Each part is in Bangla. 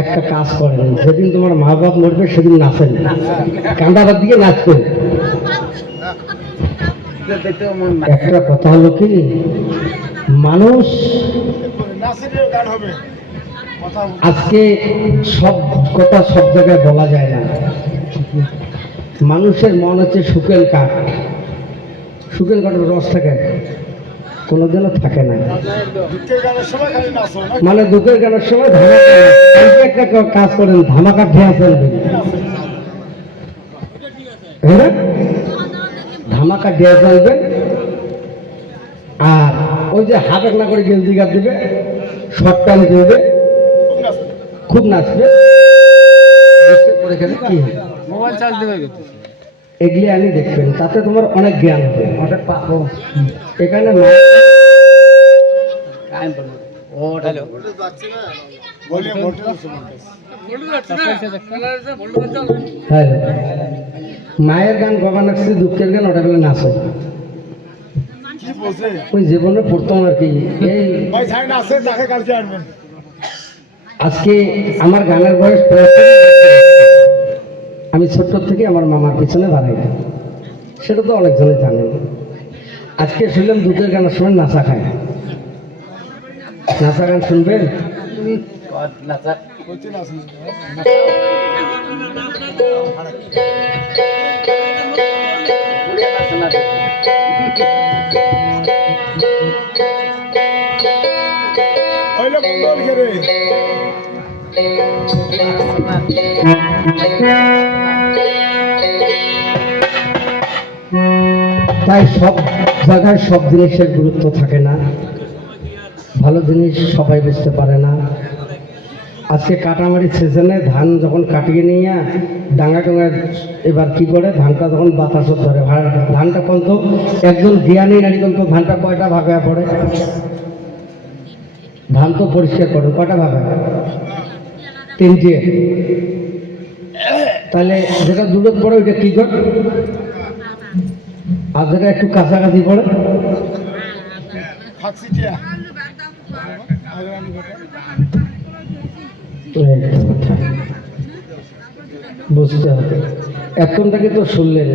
একটা কাজ করেন, যেদিন তোমার মা বাপ মরবে সেদিন নাচেন, কান্দাবার দিকে নাচবেন। একটা কথা হলো কি, মানুষ আজকে সব কথা সব জায়গায় বলা যায় না। মানুষের মন হচ্ছে শুকেল কাঠ, শুকেল কাঠের রস থাকে কোনোদিনও থাকে না। মানে দুঃখের গানের সময় ধামাকা একটা কাজ করেন, ধামাকা খেয়ে ফেলবেন, হ্যাঁ ধামাকা দিয়ে ফেলবেন। আর ওই যে হাত এক না করে গেঞ্জি গাছ দিবে, শর্ট টান দিবে, খুব নাচবে। মোবাইল চার্জ দেবে, এগুলি আমি দেখবেন, তাতে তোমার অনেক জ্ঞান হবে, অনেক পাবো। এখানে মায়ের গান কখন আসছে, দুঃখের গান ওটা বলে নাচে, ওই জীবনে পড়তাম আর কি। এই আজকে আমার গানের বয়স, আমি ছোট্ট থেকে আমার মামার পিছনে দাঁড়াই, সেটা তো অনেকজনে জানেন। আজকে শুনলাম দুধের গানের সময় নাচা খায়, নাচা গান শুনবেন? তাই সব জায়গায় সব জিনিসের গুরুত্ব থাকে না, ভালো জিনিস সবাই বুঝতে পারে না। আজকে কাটামারি সিজনে ধান যখন কাটিয়ে নিয়ে ডাঙা ডাঙায় এবার কি করে, ধানটা যখন বাতাসও ধরে, ধানটা কিন্তু একজন জ্ঞানী নারী কিন্তু ধানটা কয়টা ভাগে পড়ে, ধান তো পরিষ্কার করে কয়টা ভাগে, তিনটে। তাহলে যেটা দূরত পড়ে ওইটা কি করে, আর যেটা একটু কাছাকাছি পড়ে বুঝতে হবে। এখনটাকে তো শুনলেন,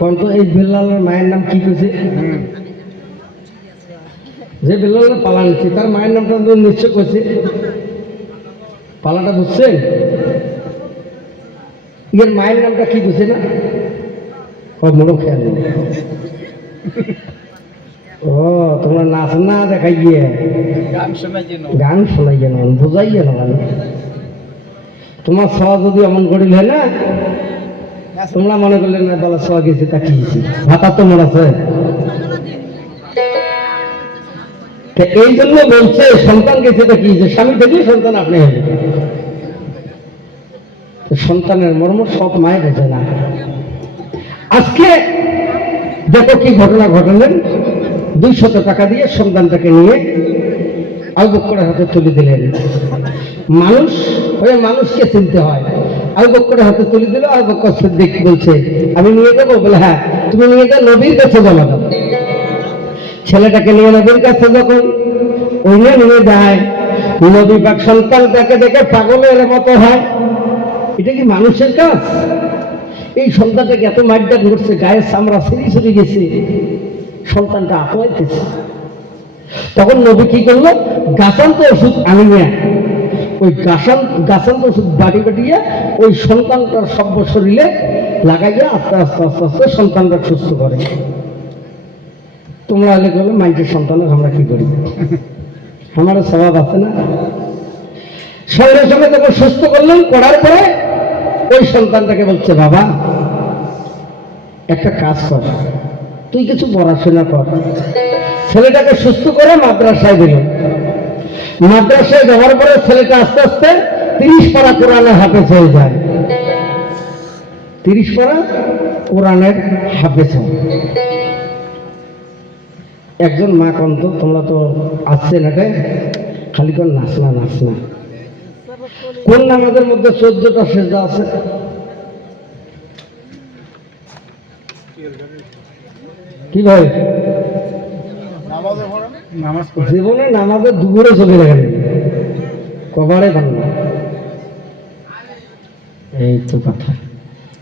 কোন তো এই বেল্লালের মায়ের নাম কি কইছে, যে বেল্লাল পালা নিচ্ছে তার মায়ের নামটা তো নিশ্চয় কইছে, পালাটা বুঝছেন? ইয়ের মায়ের নামটা কি কইছে না, মনে খেয়াল নেই। ও তোমরা নাচ না দেখাইয়ে গান শোনাইয়ে না, বোঝাইয়ে না, তোমার সওয়া যদি এমন করিল হয় না, তোমরা মনে করলেন না বলা সওয়া গেছে তা কি ভাতা তো মনে আছে। এই জন্য বলছে সন্তান গেছে তা কি, স্বামী থেকে সন্তান আপনি হবে। সন্তানের মর্ম সব মায়ের বোঝে না। আজকে দেখো কি ঘটনা ঘটালেন, 200 টাকা দিয়ে সন্তানটাকে নিয়ে আবু বকরের হাতে তুলে দিলেন। মানুষ হয়ে মানুষকে চিনতে হয়, আবু বকরের হাতে তুলে দিল। আবু বকর সিদ্দিক বলছে আমি নিয়ে যাবো, বলে হ্যাঁ তুমি নিয়ে যাও, নবীর কাছে জমা দাও। ছেলেটাকে নিয়ে নবীর কাছে যখন ওই নিয়ে যায়, নবী পাক সন্তানটাকে দেখে পাগলের মতো হয়। এটা কি মানুষের কাজ? এই সন্তানটাকে এত মারধর করছে, গায়ের চামড়া ছিঁড়ে গেছে, সন্তানটা আপলাইতেছে। তখন নবী কি করলো, গাছান্ত ওষুধ আনিয়া ওই গাছান্ত ওষুধ বাড়ি বাটিয়ে ওই সন্তানটার সব শরীরে লাগাইয়া আস্তে আস্তে আস্তে আস্তে সন্তানটা সুস্থ করে। তোমরা আগে করলে মাইন্ডের সন্তানের আমরা কি করি, আমারও স্বভাব আছে না। সঙ্গে সঙ্গে যখন সুস্থ করলেন, করার পরে ওই সন্তানটাকে বলছে বাবা একটা কাজ কর, তুই কিছু পড়াশোনা কর। ছেলেটাকে সুস্থ করে মাদ্রাসায় দিল। মাদ্রাসায় যাওয়ার পরে ছেলেটা আস্তে আস্তে 30 পারা কোরআনের হাফেজ হয়ে যায়। 30 পারা কোরআনের হাফেজ হয়। একজন মা কন্ত, তোমরা তো আসছে না খালি কোন নাচ না নাচ না, কোন নামাজের মধ্যে 14টা সেজদা আছে? কি ভাই জীবনে নামাজের দুপুরে চলে গেলেন কবারে বাংলা এই তো কথা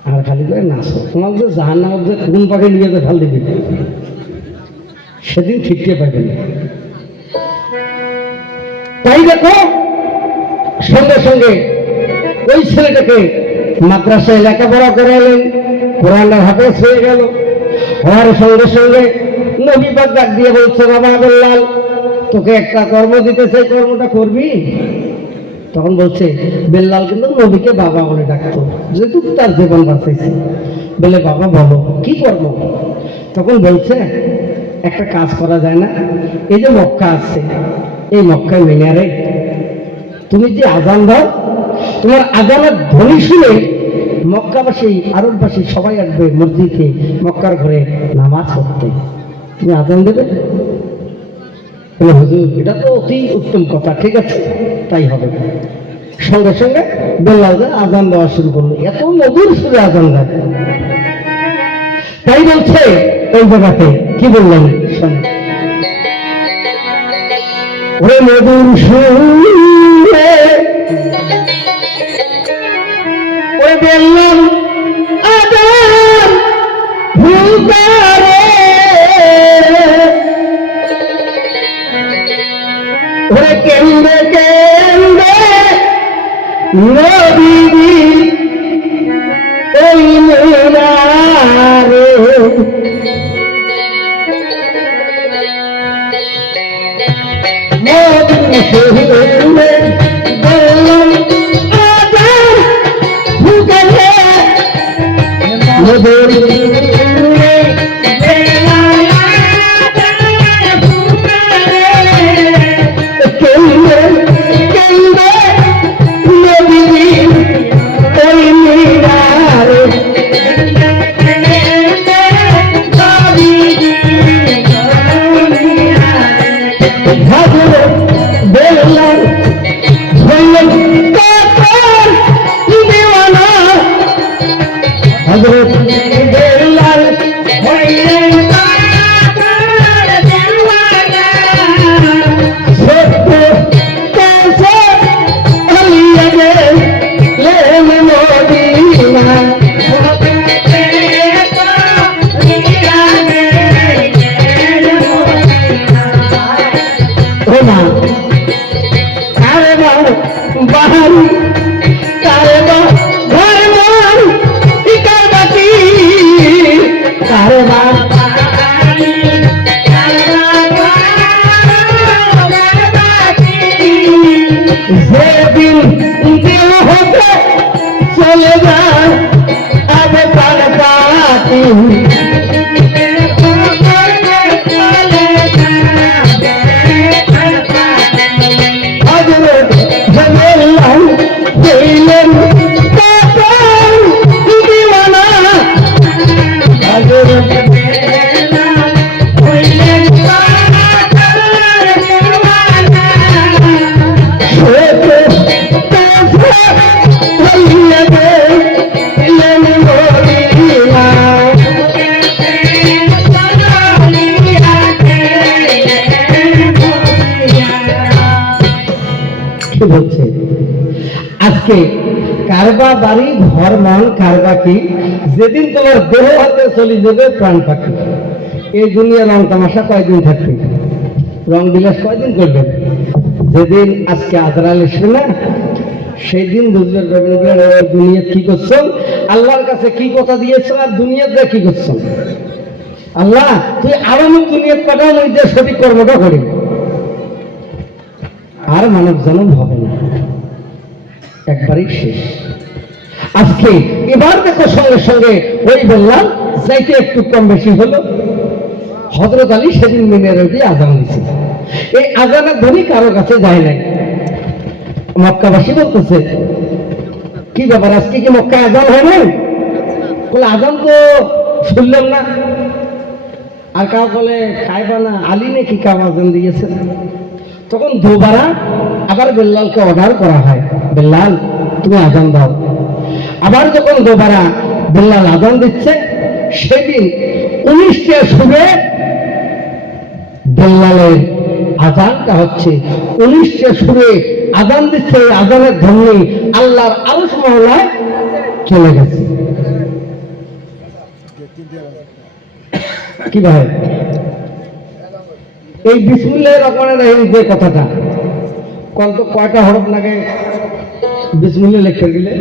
আর খালি করে নাচো তোমার যে জাহান নামাজ যে কোন পাখি নিয়ে যে ঢাল দিবি সেদিন ঠিকতে পাইবেন। তাই দেখো সঙ্গে সঙ্গে ওই ছেলেটাকে মাদ্রাসায় লেখাপড়া করালেন, কোরআনের হাফেজ হয়ে গেল। হওয়ার সঙ্গে সঙ্গে নবী পাক ডাক দিয়ে বলছে, বাবা বেল্লাল তোকে একটা কর্ম দিতে চাই, কর্মটা করবি? তখন বলছে বেল্লাল কিন্তু নবীকে বাবা বলে ডাকতো যেহেতু তার জীবন বাঁচাইছে। বলে বাবা বলো কি কর্ম? তখন বলছে একটা কাজ করা যায় না, এই যে মক্কা আছে এই মক্কায় মিনারে তুমি যে আজান দাও, তোমার আজানের ধ্বনি শুনে মক্কাবাসী আরববাসী সবাই আসবে মসজিদে মক্কার ঘরে নামাজ পড়তে, তুমি আজান দেবে? বলে হুজুর এটা তো অতি উত্তম কথা, ঠিক আছে তাই হবে। সঙ্গে সঙ্গে বেল্লাল আজান দেওয়া শুরু করলো, এত মধুর সুরে আজান দেয়। তাই বলছে ওই জায়গাতে কি বললেন শোন, ওরে মধুর সুরে ওই বেল্লাল আজান ভুলকারে, ওরে কেন্দ্রে কেন্দ্রে নবীজি ওই মিনারে, মধুর সুরে বেল্লাল আজান ভুলকারে, মধুর চলে যায় আগে তার কাটি, বলছে আজকে কারবা বাড়ি ঘর মান কারবা কি, যেদিন তোমার দেহ হাতে চলে যাবে প্রাণ পাখি। এই দুনিয়া রং তামাশা কয়দিন থাকবে, রং বিলাস কয়দিন করবেন? যেদিন আজকে আজরাইল আসবে না সেই দিন বুঝবেন দুনিয়া কি করছেন, আল্লাহর কাছে কি কথা দিয়েছেন আর দুনিয়াতে কি করছেন। আল্লাহ তুই আরো দুনিয়ার পাঠাও, ওই যে সঠিক কর্মটা করি, আর মানব জন্ম হবে না, একবারই শেষ। আজকে এবার দেখো সঙ্গে সঙ্গে ওই বললাম যাইতে একটু কম বেশি হলো, হযরত আলী সেদিন মিনারে দিয়ে আজান দিছে। এই আজানের ধ্বনি কারো কাছে যায় নাই। মক্কাবাসী বলতেছে কি ব্যাপার আজকে কি মক্কায় আজান হয় নাই? বলে আজান তো শুনলাম না। আর কাউ বলে খাইবা না, আলী নাকি কাউ আজান দিয়েছে। তখন দুবারা আবার বেল্লালকে অর্ডার করা হয়, বেল্লাল তুমি আজান দাও। আবার যখন দুবারা বেল্লাল আজান দিচ্ছে, সেদিন 19টা সুরে বেল্লালের আজানটা হচ্ছে, 19টা সুরে আজান দিচ্ছে। আজানের ধ্বনি আল্লাহর আরশ মহলায় চলে গেছে। কি ভাই, এই বিসমিল্লাহির রহমানির রহিম যে কথাটা কয়টা হরফ লাগে বিসমিল্লাহ লিখতে গেলে?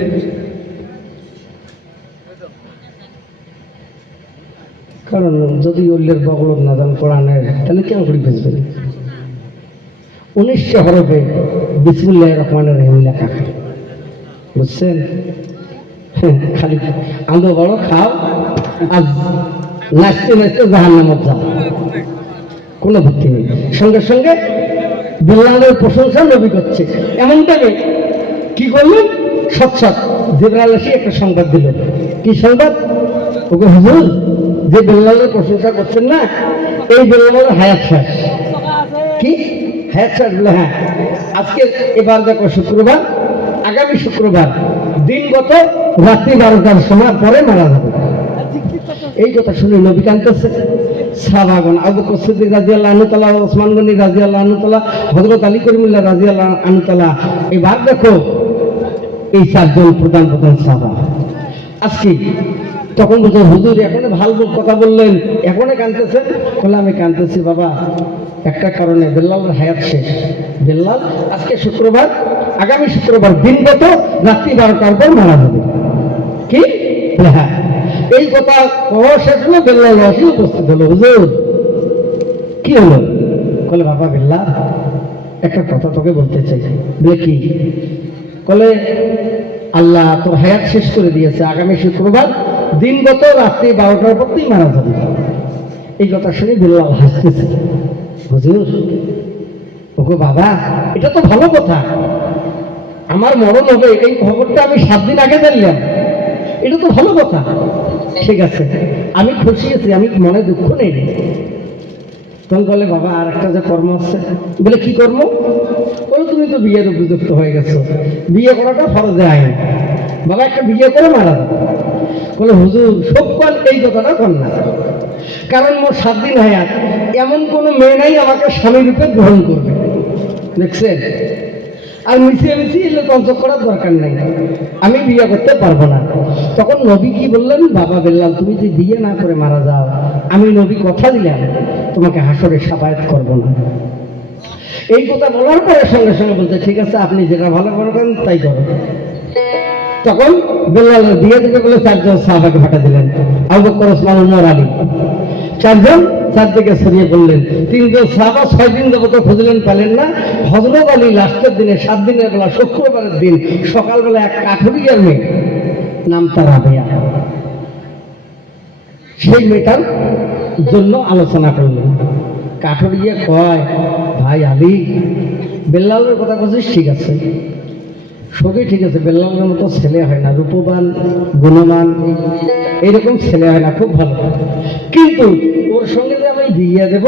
কারণ যদি উল্লের বগল না জান কোরআনের, তাহলে কেন করে বুঝবেন? 19টা হরফে বিসমিল্লাহির রহমানির রহিম লেখা, বুঝছেন? খালি আন্দো বড় খাও আর নাচতে নাচতে জাহান্নামে যাও, কোনো ভক্তি নেই। সঙ্গে সঙ্গে বেল্লালের প্রশংসা নবী করছে। এমন টাইমে কি করলেন? সৎ জিবরাইল এসে একটা সংবাদ দিলেন। কি সংবাদ? ওকে হুজুর, যে বেল্লালের প্রশংসা করছেন না, এই বেল্লালের হায়াত শেষ। কি হায়াত শেষ? বলে হ্যাঁ, আজকে এবার দেখো শুক্রবার, আগামী শুক্রবার দিনগত রাত্রি 12টার সময় পরে মারা যাবে। এই কথা শুনে নবী কাঁদতেছে। সাহাবাগণ আবু বকর সিদ্দিক রাদিয়াল্লাহু আনহু তাআলা, ওসমান গনি রাদিয়াল্লাহু আনহু তাআলা, হযরত আলী করিমুল্লাহ রাদিয়াল্লাহু আনহু তাআলা, এবার দেখো এই 4 জন প্রধান সাহাবা আজকে। তখন বলছে হুজুর এখন ভালো কথা বললেন, এখনই কাঁদতেছেন? বলে আমি কাঁদতেছি বাবা একটা কারণে, বেল্লালের হায়াত শেষ। বেল্লাল আজকে শুক্রবার, আগামী শুক্রবার দিনগত রাত্রি 12টার পর মারা যাবে। কি? হ্যাঁ। এই কথা শেষ হলো, বেল্লাল আসি উপস্থিত হলো। হুজুর কি হলো? বলে বাবা বেল্লাল একটা কথা তোকে বলতে চাই। বলে কি? বলে আল্লাহ তোর হায়াত শেষ করে দিয়েছে, আগামী শুক্রবার দিনগত রাত্রি 12টার পর তুই মারা যাবি। এই কথা শুনে বেল্লাল হাসতেছে। হুজুর, ওগো বাবা এটা তো ভালো কথা, আমার মরণ হবে এই খবরটা আমি 7 দিন আগে জানলাম, এটা তো ভালো কথা। ঠিক আছে, আমি খুশি আছি, আমি মনে দুঃখ নেই। তখন বলে বাবা আর একটা যে কর্ম আছে। বলে কি কর্ম? বলে তুমি তো বিয়ের উপযুক্ত হয়ে গেছো, বিয়ে করাটা ফরজে আইন, বাবা একটা বিয়ে করে মারা যাবে। বলে হুজুর সবকাল এই কথাটা কর না, কারণ মোর 7 দিন হায়াত, এমন কোনো মেয়ে নাই আমাকে স্বামী রূপে গ্রহণ করবে। দেখছেন? আর মিশিয়ে এলে কনসেপ্ট করার দরকার নেই, আমি বিয়ে করতে পারবো না। তখন নবী কি বললেন? বাবা বেল্লাল তুমি যদি বিয়ে না করে মারা যাও, আমি নবী কথা দিলাম তোমাকে হাসরে সাফায়াত করবো না। এই কথা বলার পরে সঙ্গে সঙ্গে বলতে ঠিক আছে আপনি যেটা ভালো করবেন তাই করো। তখন বেল্লালের বিয়ে দিতে বলে 4 জন সাহাবাকে পাঠা দিলেন। আবু বকর, ওসমান, ওমর, আলী 4 জন চারদিকে ছড়িয়ে বললেন। 3 জন সাহাবা 6 দিন যাবত খুঁজলেন, পেলেন না। হযরত আলী লাস্টের দিনে 7 দিনের বেলা শুক্রবারের দিন সকালবেলা এক কাঠুরিয়ার মেয়ে, নাম তার রাবেয়া, সেই মেয়েটার জন্য আলোচনা করলেন। কাঠুরিয়া কয় ভাই আলী, বেল্লালের কথা বলছিস ঠিক আছে, সবই ঠিক আছে, বেল্লালের মতো ছেলে হয় না, রূপবান গুণবান এইরকম ছেলে হয় না, খুব ভালো, কিন্তু ওর সঙ্গে যে আমি বিয়ে দেব,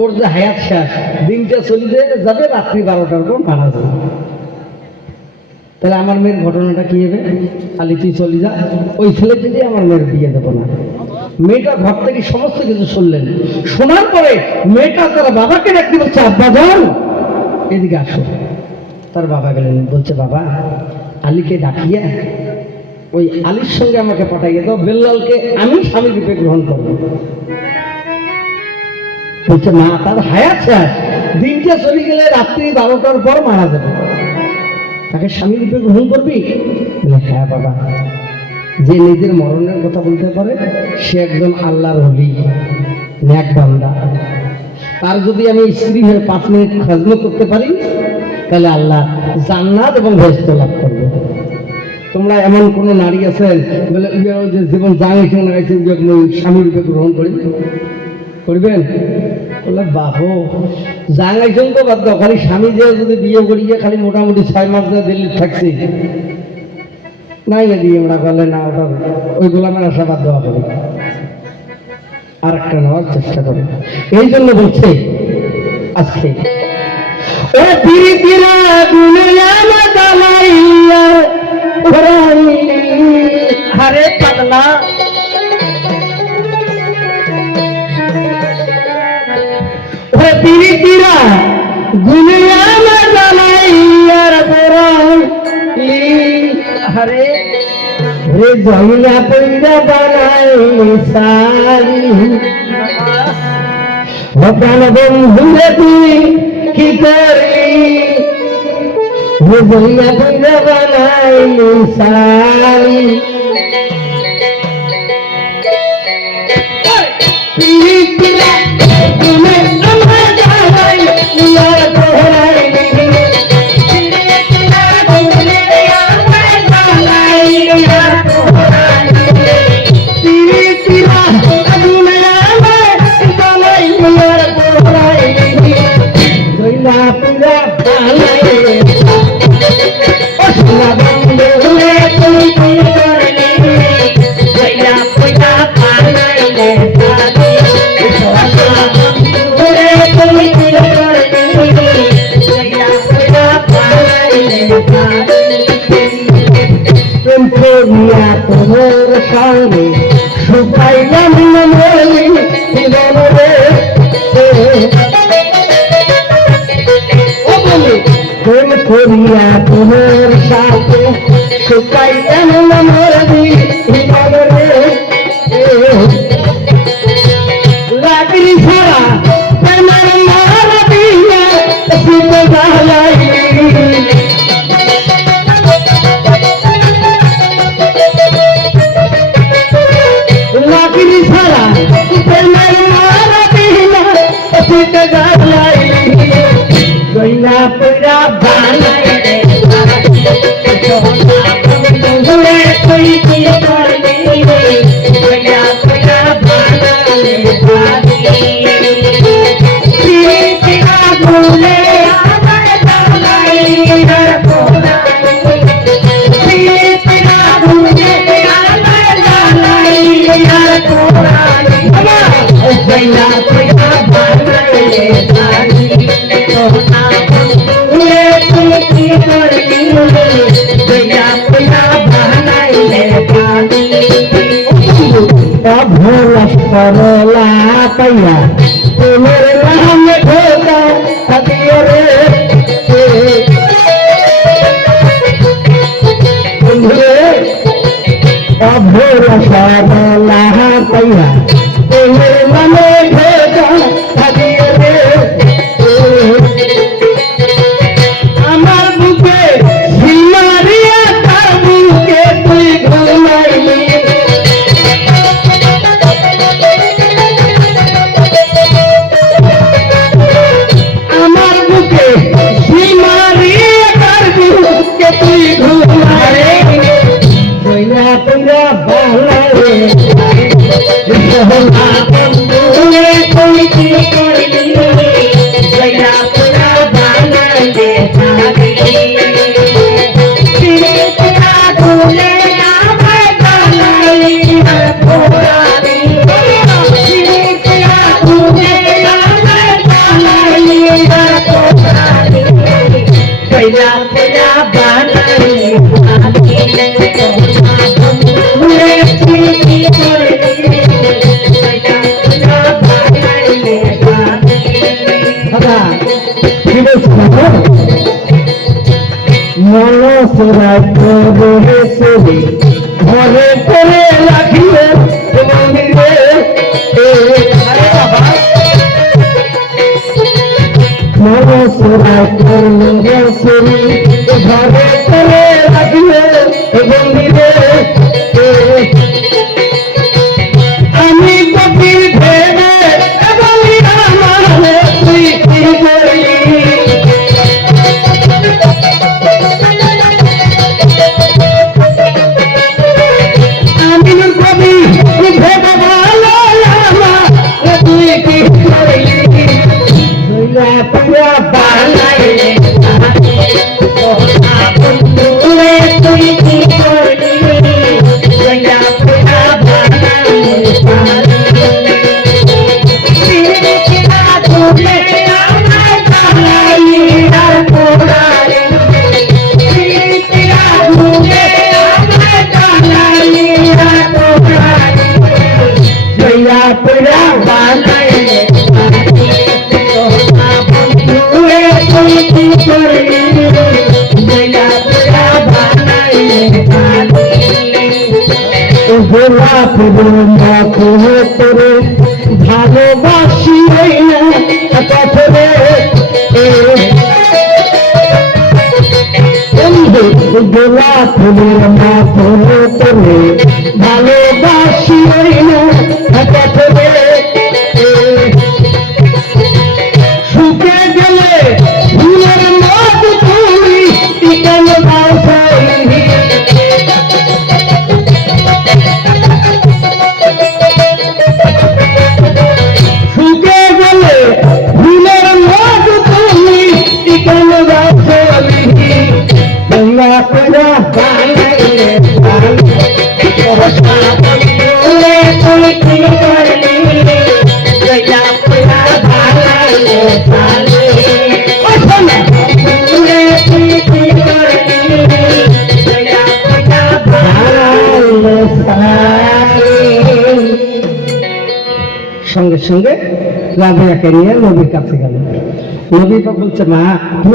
ওর যে হায়াত শেষ, দিনটা চলে যাবে রাত্রি 12টার পর মারা যাবে। তাহলে আমার মেয়ের ঘটনাটা কি হবে? আলী তুই চলে যা, ওই ছেলেকে দিয়ে আমার মেয়ের বিয়ে দেবো না। মেয়েটা ঘর থেকে সমস্ত কিছু শুনলেন। শোনার পরে মেয়েটা তার বাবাকে ডাকতে বলছে আব্বা যান এদিকে আসো। তার বাবা গেলেন, বলছে বাবা আলীকে ডাকিয়ে ওই আলীর সঙ্গে আমাকে পাঠাইয়ে দাও, বেল্লালকে আমি স্বামী রূপে গ্রহণ করবো। বলছে না, তার হায়াত শেষ, দিনটা চলে গেলে রাত্রি 12টার পর মারা যাবে, তাকে স্বামী রূপে গ্রহণ করবি? বলে হ্যাঁ বাবা, যে নিজের মরণের কথা বলতে পারে সে একজন আল্লাহর ওলি, নেক বান্দা, তার যদি আমি স্ত্রী হয়ে 5 মিনিট খেদমত করতে পারি তাহলে আল্লাহ জান্নাত এবং বেহেশত লাভ করবে। তোমরা এমন কোন নারী আছেন বলে যে জীবন জাঙ্গিয়ে লাগাইছে স্বামী রূপে গ্রহণ করবেন? বলে বাবু জাঙ্গাইছেন তো বাদ দাও, খালি স্বামী যে যদি বিয়ে করিয়ে খালি মোটামুটি 6 মাস ধরে দিল্লি থাকছি নাই দিয়ে আমরা বলে না, ওটা ওই গোলামের আশাবাদ দেওয়া হবে, আর একটা নেওয়ার চেষ্টা করে। এই জন্য বলছে আজকে ও পিরিতিরা দুনিয়া বাদালাইয়া ওরাই হারে পাগলা পিরিতিরা দুনিয়া জানাইয়ার পরাই হরে রে জইলা পইরা বানাই সারি প্রাণ বন্ধুরে তুই কি করি রে জইলা পইরা বানাই সারি পিরিতিরা দুনিয়া জানাইয়ার পরাই তোর সঙ্গে সুপাইলাম মলি জীবনে প্রেম করিয়া তোর সাথে সুপাইলাম মলি জীবনে রাত্রি সারা প্রেমের মারা দিয়া শীতে জ্বালাই গইলা পইরা বানাই রে বন্ধুরে তুই কি করবি রে গইলা পইরা বানাই পিরিতিরা ভুলে আমার বানাই রে পিরিতিরা ভুলে আমার বানাই রে গইলা পইরা বানাই রে করলা পাইয়া তোমার নাম ধোকা দিও রে অভোর সরলা পাইয়া তোমার নামে ধোকা দিও রে আমার বুকে সিমারিয়া তার বুকে তুই ঘুমাইলি ঘরে করে রাখিলে ঘরে করে রাখিলে মন্দিরে আমি কপি ভেবে তুই কি করি তুই কি করলি বানাই গোলাপ মতো করে ভালোবাসি না পথরে গোলাপ মতো করে ভালোবাসি না পথরে শুকে গেলে ফুলের মতো তুমি কেন শুকে গেলে ফুলের মতো তুমি কেন গঙ্গা পূজা সঙ্গে সঙ্গে রাবেয়াকে নিয়ে নবীর কাছে গেল। নবী বলছে, মা তুমি